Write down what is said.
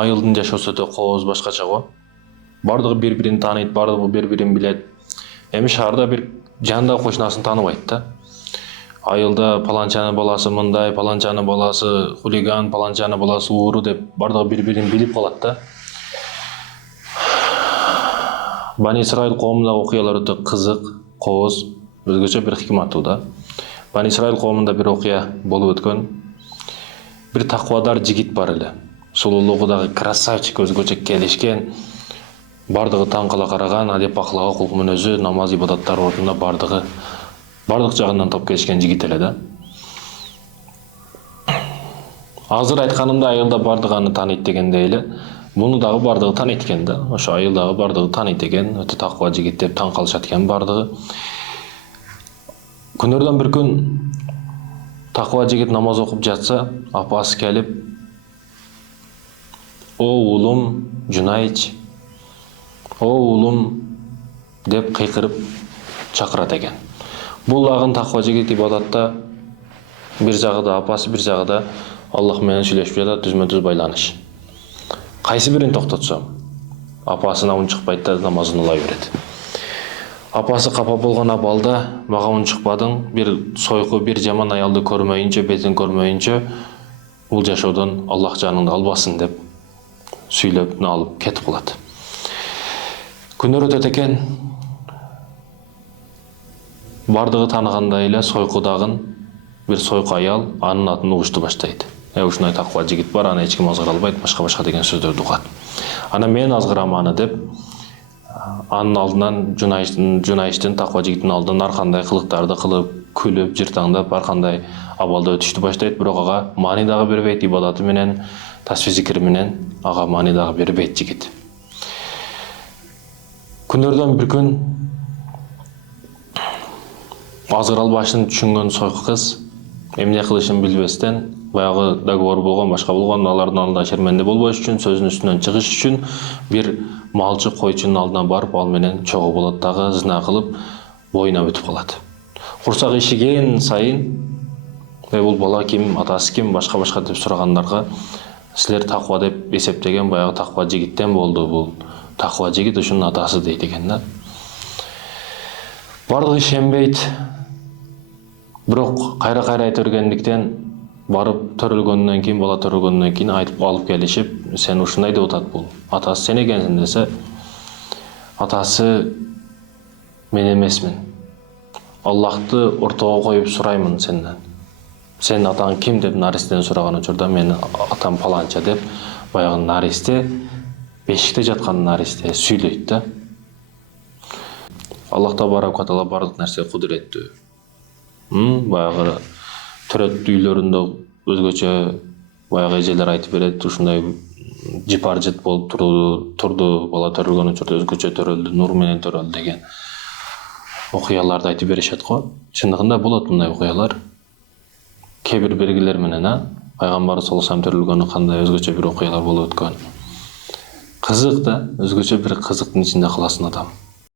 айылдын жашоосу да кооз башкача го. Бардыгы бири-бирин тааныйт, бардыгы бири-бирин билет. Эми шаарда бир жандагы кошунасын тааныбайт да. Айылда паланчанын баласы мындай, паланчанын баласы хулиган, паланчанын баласы ууру деп бардыгы бири-бирин билип калат да. Бани Исраил коомундагы окуялар өтө кызык, кооз, өзгөчө бир хикматтуу да. Бани Исраил коомунда бир окуя болуп өткөн. Бир таквадар жигит бар эле. Сулуулугу дагы красавчик, өзгөчө келишкен. Бардыгы таң кала караган, адеп акылга кулк мүнөзү, намаз ибадаттар ордунда бардык жагынан топ келишкен жигит эле да. Азыр айтканымда айылда бардыгы аны тааныйт дегендей эле. Муну дагы бардыгы тааныйт экен да. Ошо айылдагы бардыгы тааныйт экен, өтө таква жигит деп таң калышат экен бардыгы. Күнөрдөн бир күн таква жигит намаз окуп жатса, апасы келип: "О уулум Жунайч, о уулум" деп кыйкырып чакырат экен. Бул лагын таква жигит ибадатта бир жагыда апасы, бир жагыда Аллах менен сүйлөшүп жатат, түзмө-түз байланыш. Кайсы бирин токтотсом, апасына унчукпайт да намазын улай берет. Апасы капа болгон абалда: "Мага унчукпадың, бир сойку, бир жаман аялды көрмөйүнчө, бетин көрмөйүнчө бул жашоодон Аллах жаныңды албасын" деп сүйлөп алып кетип калат. Күндөр өтөт экен. Бардыгы тааныгандай эле сойкудагын бир сойку аял анын атын угушту баштайт. Ушундай таква жигит бар, аны эч ким азгыра албайт, башка деген сөздөрдү угат. Ана мен азгырам аны деп анын алдынан Жунайчтын таква жигиттин алдынан ар кандай кылыктарды кылып, күлүп, жыртаңдап, ар кандай абалда өтүштү баштайт, бирок ага маани дагы бербейт, ибадаты менен, тасбih зикри менен ага маани дагы бербейт жигит. Күндөрдөн бир күн азгыра албашын түшүнгөн сойку кыз эмне кылышын билбестен, баягы договор болгон, башка болгон, алардын алдында шерменде болбош үчүн, сөзүнүн үстүнөн чыгыш үчүн бир малчы койчунун алдына барып, ал менен чогуу болот дагы зына кылып, боюна өтүп калат. Курсак ишиген сайын, бул бала ким, атасы ким, башка деп сурагандарга, силер таква деп эсептеген баягы таква жигиттен болду, бул таква жигит ушунун атасы дейт экен да. Бардыгы ишенбейт. Бирок кайра айта бергендиктен барып төрөлгөндөн кийин, бала төрөлгөндөн кийин айтып алып келишип, сен ушундай деп атат бул. Атасы сен экенсиң десе, атасы мен эмесмин. Аллахты ортого коюп сураймын сенден. Сен атаң ким деп наристеден сураган учурда мен атам паланча деп баягы наристе, бешикте жаткан наристе сүйлөйт да. Аллах табарак ва таала бардык нерсе кудуреттүү. Баягы төрөт үйлөрүндө өзгөчө баягы эжелер айтып берет, ушундай жипаржыт болуп турду, бала төрөлгөн учурда өзгөчө төрөлдү, нур менен төрөлдү деген окуяларды айтып беришет го. Чындыгында болот мындай окуялар. Кээ бир белгилер менен, пайгамбар саллаллаху алейхи төрөлгөнү кандай өзгөчө бир окуялар болуп өткөн. Кызык да, өзгөчө бир кызыктын ичинде каласың адам.